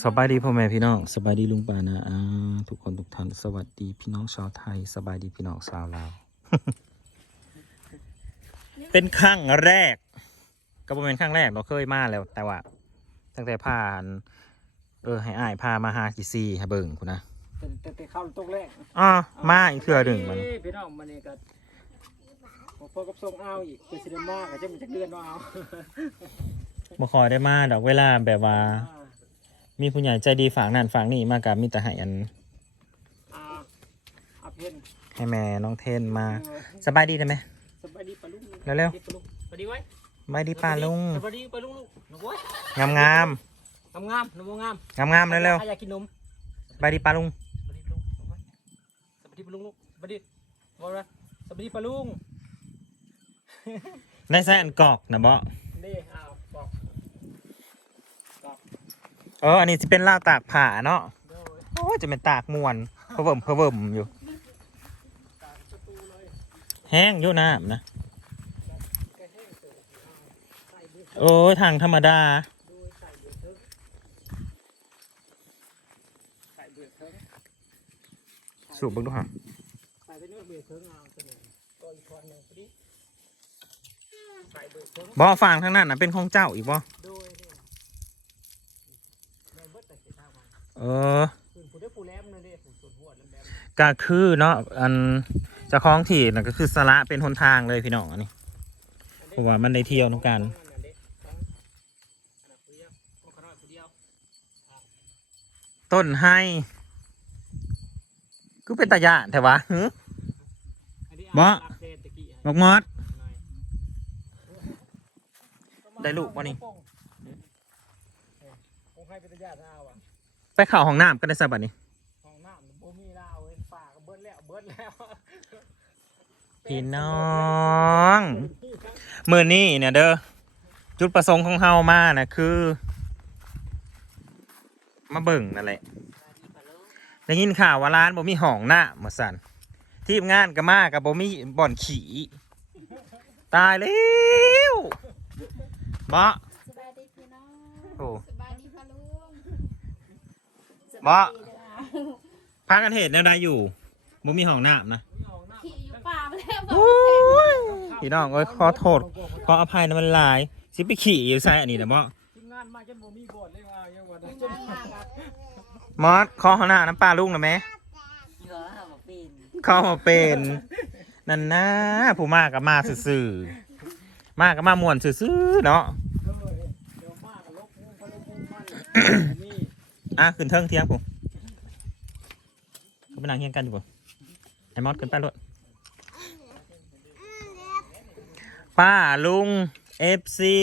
สบายดีพ่อแม่พี่น้องสบายดีลุงป่านะอ่าทุกคนทุกท่านสวัสดีพี่น้องชาวไทย สบายดีพี่น้องชาวลาว เป็นครั้งแรกก็บ่เป็นครั้งแรกเราเคยมาแล้ว แต่ว่า ตั้งแต่ผ่าน เออให้อ้ายพามาหาจีซีให้เบิ่งคุณนะแต่แต่แต่เข้าตกแรกอ๋อมาอีกเทื่อหนึ่งมันเอ้ยพี่น้องมันนี่ก็พอกับทรงเอาอีกเป็นซินมาก็จะมันจะเดือนว่าเอาบ่คอยได้มาดอกเวลาแบบว่า มีผู้ใหญ่ใจดีฝากนั่นฝากนี่มากับมีแต่ให้อันอ่าอาเพนให้แม่น้องเทนมาเออสบายดีได้ไหม สบายดีปะลุงเร็วสบายดีปะลุงสบายดีไว้สบายดีป้าลุงสบายดีปะลุงลูกหนูไว้งามงามงามงามหนูงามงามงามๆเร็วใครอยากกินนมๆสบายดีป้าลุงสบายดีปะลุงหนูไว้สบายดีปะลุงลูกสบายดีบอกเลยสบายดีปะลุงได้ใส่อันกรอกนะบ่ นี่อ้าวบอก เออ อันนี้จะเป็นลาวตากผ้าเนาะโอ้จะเป็นตากมวนเพิ่มเพิ่มอยู่ แห้งอยู่น้ำนะ โอ้ทางธรรมดาสูบเบิ่งดูฮะใส่ไปเนื้อเบือเทิงเอาตัวหนึ่งก็อีกคนหนึ่งพอดีบ่อเทิงบ่ฟังทางนั้นน่ะเป็นของเจ้าอีกบ่โดยนี่แม่เบิดแต่เสียท่ามา เออก็คือเนาะอันจะคล้องที่น่ะก็คือสระเป็นหนทางเลยพี่น้องอันนี้เพราะว่ามันได้เที่ยวน้ำกันอัเด้อันนั้นผู้เดียวพวกาน้อยผู้เดียวต้นให้ก็เป็นตายาแต่ว่าหึอันนี้บ่อาบเศษตะกี้บักมอดได้ลูกบ่นี่คงให้เป็นญาติเอาอะ ไปเข้าห้องน้ำก็ได้ซะบัดนี้ห้องน้ำบ่มีลาวเว้ยป่าก็เบิดแล้วเบิดแล้วพี่น้องมือนี้เนี่ยเด้อจุดประสงค์ของเฮามานะคือ มาเบิ่งนั่นแหละได้ยินข่าวว่าร้านบ่มีห้องหน้ามาสั่นทีมงานก็มากับบ่มีบ่อนขี่ตายแล้วบ่ สบายดีพี่น้อง โอ้ สบายดีพ่อลุง บ่สบายดีเด้อพากันเหตุแนวใดอยู่บ่มีห้องน้ำนะขี่อยู่ป่าไปแล้วบอโอ้กยพี่น้องเอ้ยขอโทษขออภัยนะมันหลายสิไปขี่อยู่ใส่อันนี้นะบ่ทีมงานมาจนบ่มีบทเลยว่ายังว่าได้จนมอสขอห้องน้ำน้ำปลาลุงหน่อยไหมเยอะค่ะบอกปีนเข้ามาเป็นนั่นนะผู้มากกับมาซื่อๆมากกับมาม่วนซื่อๆเนาะเลยเดี๋ยวมากับลบมุ้งพะลบมุ้งมันมี อะขึ้นเทิงเที่ยงผมก็ไปนั่งเฮียงกันอยู่บ่ไอ้มอสขึ้นไปรถป้าลุงเอฟซี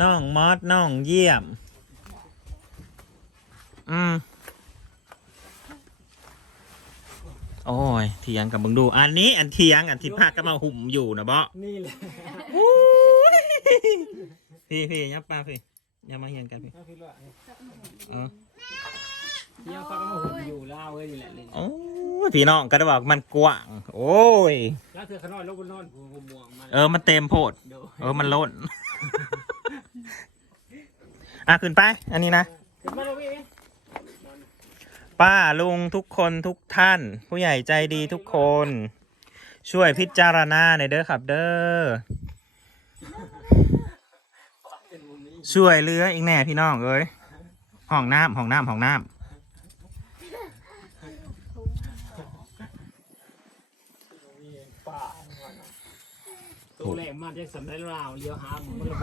น้องมอสน้องเยี่ยม อืมโอ้ยเถียงกับมึงดู อันนี้อันเถียงอันที่พากันมาหุ่มอยู่นะบ่นี่แหละพี่พี่ยับป้าพี่ อยับมาเฮียงกันพี่เอาพี่ละเออเที่ยวฟังมาหุ่นอยู่ลาวเว้ยนี่แหละเลยโอ้ยพี่น้องก็ได้บอกมันกว้างโอ้ย แล้วเธอขนอยลบบนนอนหัวม่วงมันเออมันเต็มโพด เดี๋ยวเออมันล้น อะขึ้นไป อันนี้นะ ขึ้นมาเลยพี่ป้าลุงทุกคนทุกท่าน ผู้ใหญ่ใจดีทุกคน ช่วยพิจารณาหน่อยเด้อครับเด้อ ช่วยเหลืออีกแน่พี่น้องเอ้ยห้องน้ำห้องน้ำห้องน้ป่าตัวแรกมันจะสำได้ลาวเลี้ยวหาหมันเลย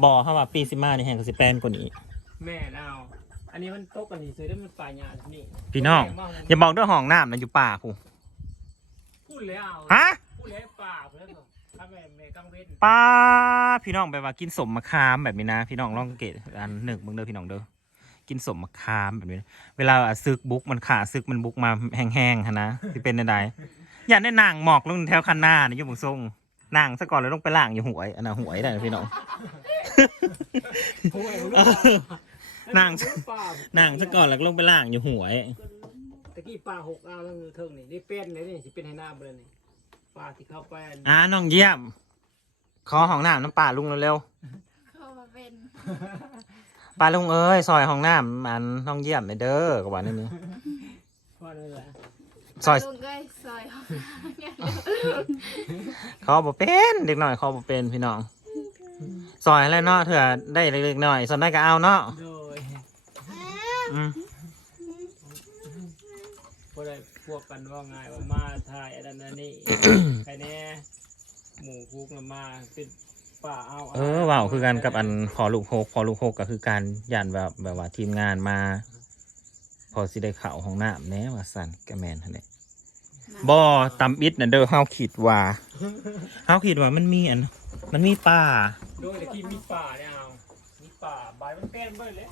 ำบ่อเขาว่าปีสิมาในแห่งกสิแปลนกว่านี้ แม่เอาอันนี้มันตกกันนี่ซื้อได้มันป่าหญ้านี่พี่น้องอย่าบอกเรื่องห้องน้ำนะอยู่ป่าผู้พูดแล้วฮะพูดแล้วป่าเพื่อน ผมถ้าแม่แม่กังเว้นป้าพี่น้องแบบว่ากินสมมะขามแบบนี้นะ พี่น้องลองสังเกตอันหนึ่งเบิ่งเด้อพี่น้องเด้อกินสมมะขามแบบนี้ เวลาซึกบุกมันขาซึกมันบุกมาแห้งๆฮะนะที่เป็นใดๆอย่าได้นางหมอกลงแถวคันหน้านี่อยู่บุงทรงนางซะก่อนแล้วลงไปล่างอยู่หวยอันน่ะหวยได้นะพี่น้องโอ้ยรู้เออนั่งป่านางซะก่อนแล้วก็ลงไปล่างอยู่หวยตะกี้ป่าหกเอาแล้วเทิงนี่นี่เป็นเลยนี่สิเป็นให้หน้าเบลอนี่ ป่าที่เข้าไปอ่าน้องเยี่ยม ขอห้องน้ำน้ำป่าลุงเร็วเข้ามาเป็นๆป้าลุงเอ้ยซอยห้องน้ำอันห้องเยี่ยมเด้อกับว่านี่นี่พ่อเลยแหละซอยลุงเอ้ยซอยห้องน้ำเขาบ่เป็นเด็กหน่อยเขาบ่เป็นพี่น้องซอยอะไรเนาะเถื่อได้เล็กๆหน่อยส่วนได้ก็เอาเนาะโดยอืม พอได้พ วกกันว่าไงว่ามาถ่ายอันนั้นอันนี้ใครแน่หมูคุกน่ะมาเป็นป่าเอาเออเว้าวคือกันกับอันขอลูกหกขอลูกหกก็คือการย่านแบบแบบว่าทีมงานมา พอสิได้เข่าห้องน้ำแหน่ว่าสั่นกะแมนหั่นแหละบ่ตำอิดน่ะเด้อเฮาคิดว่าเฮาคิดว่ามันมีอัน มันมีป่า โดยตะกี้มีป่าเนี่ยเอามีป่าใบมันเป็นเบิ้ลเลย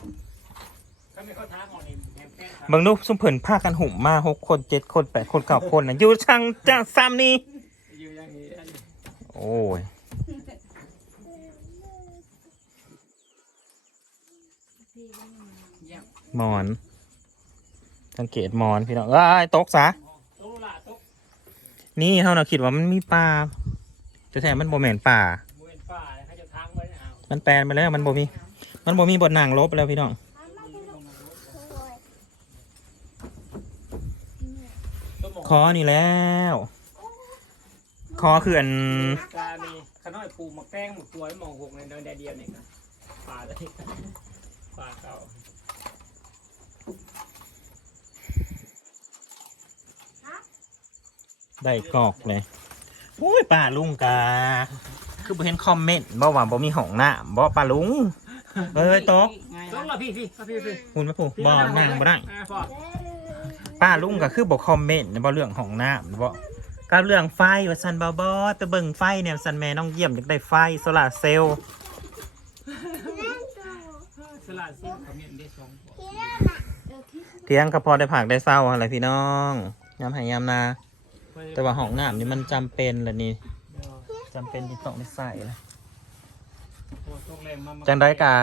ถ้าไม่เข้าทางออกนี่ แหมแป้นครับเบิ่งดูซุมเพิ่นพากันหุ่มมาหกคนเจ็ดคนแปดคนเก้าคนนะอยู่ช่างจังซ้ำนี่อยู่อย่างนี้อันนี้โอ้ยเยี่ยมหมอนสังเกตหมอนพี่น้องเอ้ยตกซะโตละโตนี่เฮาน่ะคิดว่ามันมีป่าแต่แท้มันบ่แมนป่าบริเวณป่า มันแปลนไปแล้วมันบ่มี มันบ่มีบทหนางลบแล้วพี่น้อง ต้นหมก คอนี่แล้ว คอคืออันกามีขน้อยปูหมักแป้งหมักตัวหมองหกในเดินแดดเดียวนี่นะป่าเลยป่าเก่าได้กอกเลยโอ้ยป้าลุงกา คือบ่เห็นคอมเมนต์บ่ว่าบ่มีห้องน้ำบ่ป้าลุงเอ้ยตกต้องละพี่พี่พี่พี่คุณพระผู้บ่นั่งบ่ได้ อ่าพอ ป้าลุงก็คือบ่คอมเมนต์บ่เรื่องห้องน้ำบ่ก็เรื่องไฟว่าซันบ่บ่ไปเบิ่งไฟเนี่ยซันแม่น้องเยี่ยมอยากได้ไฟโซลาเซลล์สลัดซิ่งเขามีอันเดียวสองพอเที่เที่ยงก็พอได้ผักได้เศร้าอะไรพี่น้องยามให้ยามนา แต่ว่าห้องน้ำนี่มันจำเป็นละนี่จำเป็นที่ต้องได้ใส่ละโอ้ต้องแรงมามาจังได้กา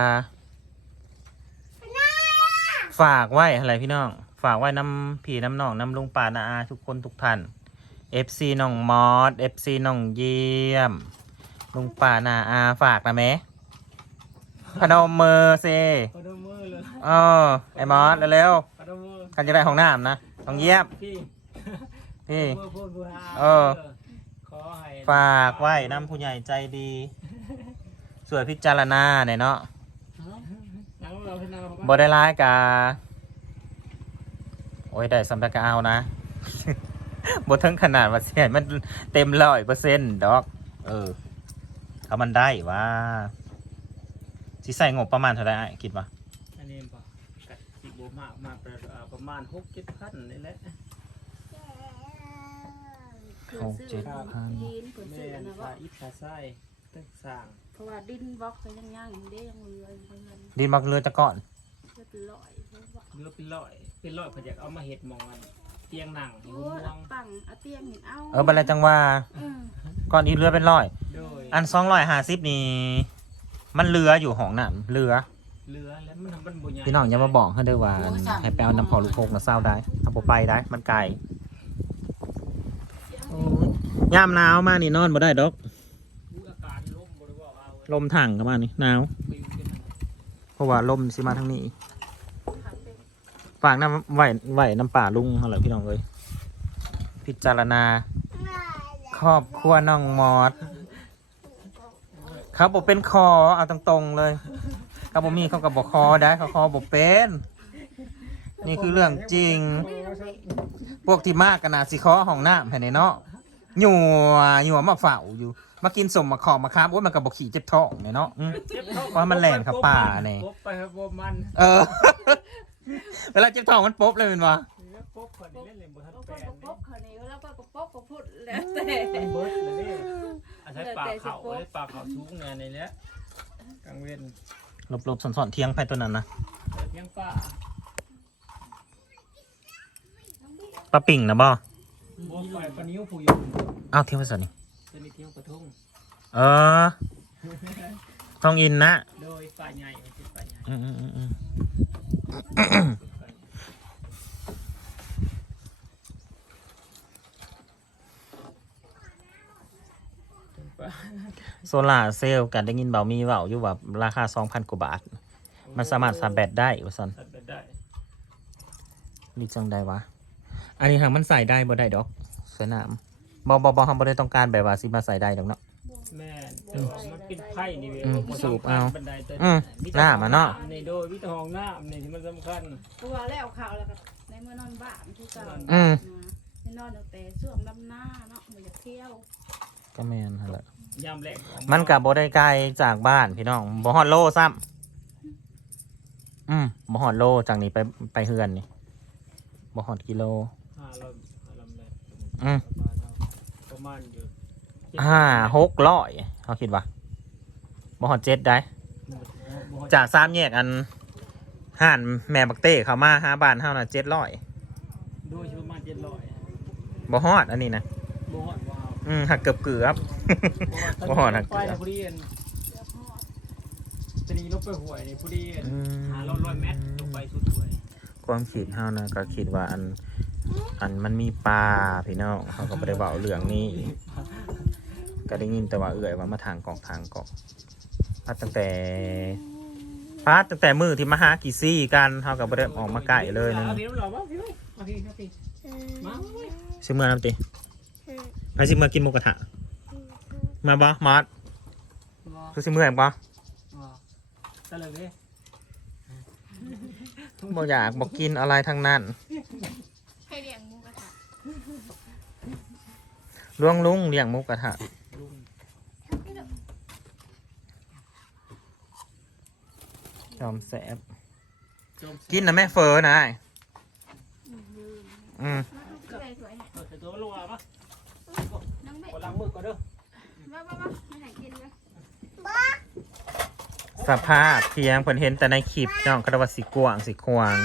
ฝากไว้อะไรพี่น้อง ฝากไว้น้ำผีน้ำหนองน้ำลุงป่านาอาทุกคนทุกท่าน FC น้องมอส FC น้องเยี่ยม ลุงป่านาอาฝากนะแม่พนมมือเซพอดมือเลยเออไอ้มอสเร็วพอดมือๆกันจะได้ห้องน้ำนะน้องเยี่ยมพี่พี่มือพูดพูดฮาเออขอให้ฝากไว้น้ำผู้ใหญ่ใจดีสวยพิจารณาหน่อยเนาะนั่งเราพี่น้องบ่ได้ร้ายกาโอ้ยได้สำหรับกาเอานะบ่ถึงขนาดว่าเสียมันเต็มร้อยเปอร์เซ็นต์ดอก เออถ้ามันได้ว่าสิใส่งบประมาณเท่าไหร่อ้ายคิดว่าอันนี้ป่ะกัดสิบโบมากมาประอ่าประมาณหกเจ็ดพันนี่แหละคือซื้อดินเปิดแม่ซื้ออันนนะขาว่าอิฐขาไส้ตึกสร้างเพราะว่าดินบล็อกเขายังย่างอยู่เด้ยังเหลืออยู่เงินดินบักเรือจะก่อนเพื่อเป็นร้อยเพราะว่า เรือเป็นร้อยเป็นร้อยเขาอยากเอามาเห็ดหมองมันเตียงหนังหิวโอ้ยม่วงปังเอาเตียงเห็นเอาเออบันไดจังว่าเออก่อนอีเรือเป็นร้อย โดยอันสองร้อยห้าสิบนี่มันเรืออยู่ห้องน้ำเรือ เรือแล้วมันทำมันบุญใหญ่พี่น้องอย่ามาบอกให้เด้อว่าให้ไปเอาน้ำพอลูกโพกมาเศร้าได้เอาบ่ไปได้มันไกลโอ้ยยามหนาวมานี่นอนบ่ได้ดอกอุ๊ยอากาศลมบริวารเอาลมถังก็มานี่หนาวบิวขึ้นมาเพราะว่าลมสิมาทางนี้ฝากน้ำไหวไหวน้ำป่าลุงอะไรพี่น้องเอ้ยพิจารณา ครอบครัวน้องมอดเขาบอกเป็นคอเอาตรงๆเลยเขาบอกมีเขากับบอกคอได้เขาคอบอกเป็น นี่คือเรื่องจริง พวกที่มากกันนาสิคอห้องน้ำภายในเนาะหยัวหยัวมาเฝ้าอยู่ มากินสมมาขอมาคามโอ้ยมันกับบอกขี่เจ็บท้องเนี่ยเนาะเจ็บท้องว่ามันแหลนเข้าป่าเนี่ยปบไปครับปบมันเออ เวลาเจ็บท้องมันป๊บเลยเป็นวะแล้วปบคนนี้เล่นเล่นบนทัดบางคแปนลก็นป๊บเขานี่แล้วก็ป๊บก็พูดแล้วแต่นี่เบิร์ดเลยนี่อาศัยปลาเขาเลยปลาเขาทุกงานในเนี้ยกลางเว้นหลบๆสอนๆเทียงไปตัวนั้นนะเพียงปลาปลาปิ่งนะบ่บวปล่อยปลานิ้วผู้อยู่อ้าวเทียงไปสันนี่จะมีเที่ยวกระทงเออต้องอินนะโดยปลาใหญ่ไม่ใช่ปลาใหญ่อืมอืมอืมอืมปลา โซล่าเซลล์กันได้ยินเบามีเบาอยู่ว่าราคาสองพันกว่าบาท มันสามารถสับแบตได้ว่าซั่นนี่จังใดวะ อันนี้ทางมันใส่ได้บ่ได้ดอกสวยน้ำบ่บ่บ่ทำบ่ได้ต้องการแบบว่าสิมาใส่ได้ดอกเนาะ ม่นแต่ว่ามันเป็นไพ่นี่เว้ยอืมบ่สูบเอาบันไดแต่อืมมีแต่หน้ามันเนาะ ในโดยวิตาห้องน้ำนี่ที่มันสำคัญ ตัวแล้วข่าวแล้วก็ในเมื่อนอนบ้านทุกเก่าอืม ในนอนตั้งแต่ช่วงลำหน้าเนาะมันอยากเที่ยวก็แม่นหั่นแหละยามแรกออกามันกับบ่ได้ไกลจากบ้านพี่น้องบ่ฮอดโลซ้ำอืมบ่ฮอดโลจากนี้ไปไปเฮือนนี่บ่ฮอดกิโล ห้าร้อยห้าร้อยเมตรอืมประมาณอยู่ ห้าหกร้อยเขาคิดว่าบ่ฮอดเจ็ดได้บ่จากสามแยกอันห่านแม่บักเต้เขามาหาบ้านเฮาน่ะเจ็ดร้อยโดยประมาณเจ็ดร้อยบ่ฮอดอันนี้นะบ่ฮอดว้าวอืมหักเกือบเกือบบ่ฮอดนะไปผู้เรียนเที่ยวฮอดจะนีลงไปหวยนี่ผู้เรียนอืมหาร้อยร้อยเมตรลงไปสุดหวยความคิดเฮานะก็คิดว่าอัน อันมันมีปลาพี่น้องเขาก็บ่ได้เว้าเรื่องนี้ ก็ได้ยินแต่ว่าเอื่อยว่ามาทางกองทางกองพัดตั้งแต่พัดตั้งแต่มือที่มาหากี่ซี่กันเขาก็บ่ได้ออกมาไก่เลยนะอาพี่น้องว่าพี่มาพี่มาพี่มาชิเมื่อน้ำติไปชิเมื่อกินหมูกระทะมาบ่มอสบ่คือชิเมื่อบ่บ่ตะเลยเด้บ่อยากบ่กินอะไรทั้งนั้นให้เลี้ยงหมูกระทะล่วงลุงเลี้ยงหมูกระทะ ลุง ย อมแสบจมกินนะแม่เฟอนะอ้ายอืมลืมอืมมาลูกสวยสวยๆเออแต่ตัวลงมาปะน้องเบ็ดกดล้างมือก่อนเด้อมามามามาให้กินเลยสภาพเพียงเพิ่นเห็นแต่ในคลิปน้องกระว่าสิกวางสิควาง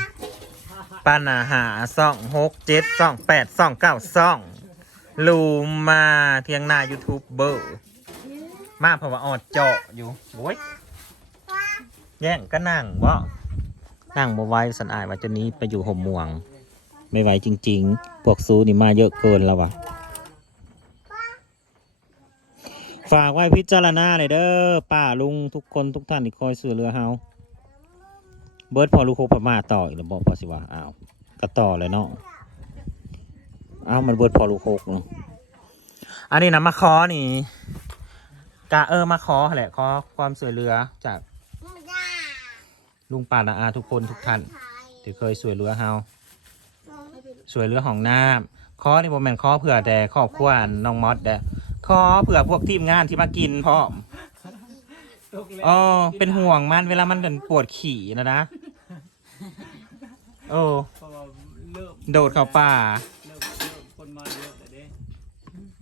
ปัญหาซ่องหกเจ็ดซ่องแปดซ่องเก้าซ่องลูมาเทียงหน้ายูทูบเบอร์ มาเพราะว่าออดเจาะอยู่โว้ย แย่งก็นั่งบ่นั่งบ่ไหว้สันอายว่าจะนี้ไปอยู่ห่มม่วง ไม่ไหวจริง ๆ พวกซูนี่มาเยอะเกินแล้ววะฝากไว้พิจารณาเลยเด้อป้าลุงทุกคนทุกท่านที่คอยสื่อเรือเฮาเบิร์ดพอลูกโคพม่าต่ออีกแล้วบอกพอสิว่าอ้าวก็ต่อเลยเนาะอ้าวมันเบิร์ดพอลูกโคเนาะอันนี้นะมาคอนี่กะเออมาคอแหละขอความสวยเรือจาก ลุงป่านาอาทุกคนทุกท่านที่เคยสวยเรือเฮาสวยเรือของน้ำคอนี่ผมแม่นคอเผื่อแต่ครอบครัวน้องมอสเด้อคอเผื่อพวกทีมงานที่มากินพร้อมตกแล้วอ๋อเป็นห่วงมันเวลามันเป็นปวดขี่นะนะโอ้เพราะว่าเริ่มโดดเข้าป่าเริ่มเริ่มคนมาเยอะแต่เด้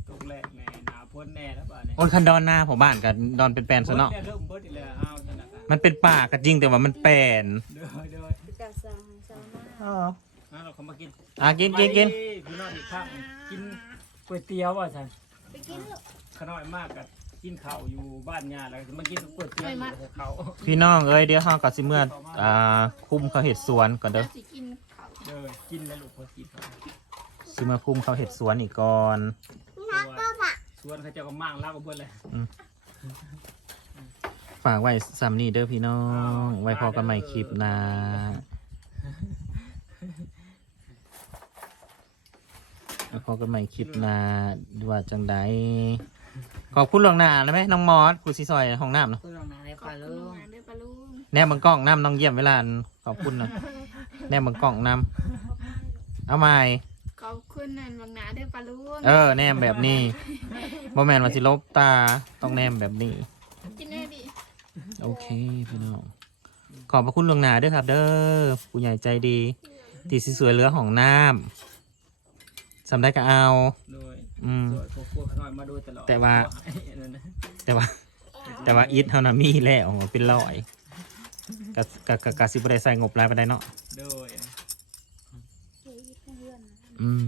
ตกแรกแน่หนาพ้นแน่แล้วป่ะเนี่ยโอ้ยคันดอนหน้าผมบ้านกับดอนเป็นแปลนซะเนาะพ้ยเริ่มเบิดอีกแล้ว มันเป็นป่าก็จริงแต่ว่ามันแปลนเด้อเด้อจะสั่งให้เจ้าหน้าอะเราเข้ามากินอะกินกินกินไปพี่น้องอีกครั้งกินก๋วยเตี๋ยวว่าสันไปกินลูกขน้อยมากกับกินข้าวอยู่บ้านญาแล้วจะมากินก๋วยเตี๋ยวอยู่กับเขาพี่น้องเอ้ยเดี๋ยวเฮากับสิเมื่ออ่าคุมเขาเห็ดสวนก่อนเด้อเจ้าสิกินข้าวเด้อกินแล้วลูกพอกินเขาสิมาคุมเขาเห็ดสวนอีกก่อนชวนเขาเจ้าก็มั่งแล้วก็เบิดเลย ฝากไว้ซ้ำนี่เด้อพี่น้อง ไว้พอกันใหม่คลิปหนะไว้พอกันใหม่คลิปหนะว่าจังใดขอบคุณหลวงหน้านะไหมน้องมอสกูสิซอยห้องน้ำเนาะคุณลงนาได้ขปอบลาคุณลูกมากเด้อปลาลุงแนบบังกล้องน้ำน้องเยี่ยมเวลาอันขอบคุณนะแนบบังกล้องน้ำเอาใหม่ ขอบคุณนั่นบางนาเด้อปลาลุงเออแนมแบบนี้โมแมนว่าสิลบตาต้องแนมแบบนี้ กินได้ดิ โอเคพี่น้องขอบพระคุณลวงนาด้วยครับ เด้อผู้ใหญ่ใจดีติดสวยเหลือของน้ำสำได้ก็เอาอืมแต่ว่า แต่ว่า แต่ว่าอิทเท่านั้นมีแล้วเป็นลอยกะกะกะกะสิบได้ใส่งบหลายไปได้เนาะโดย อืม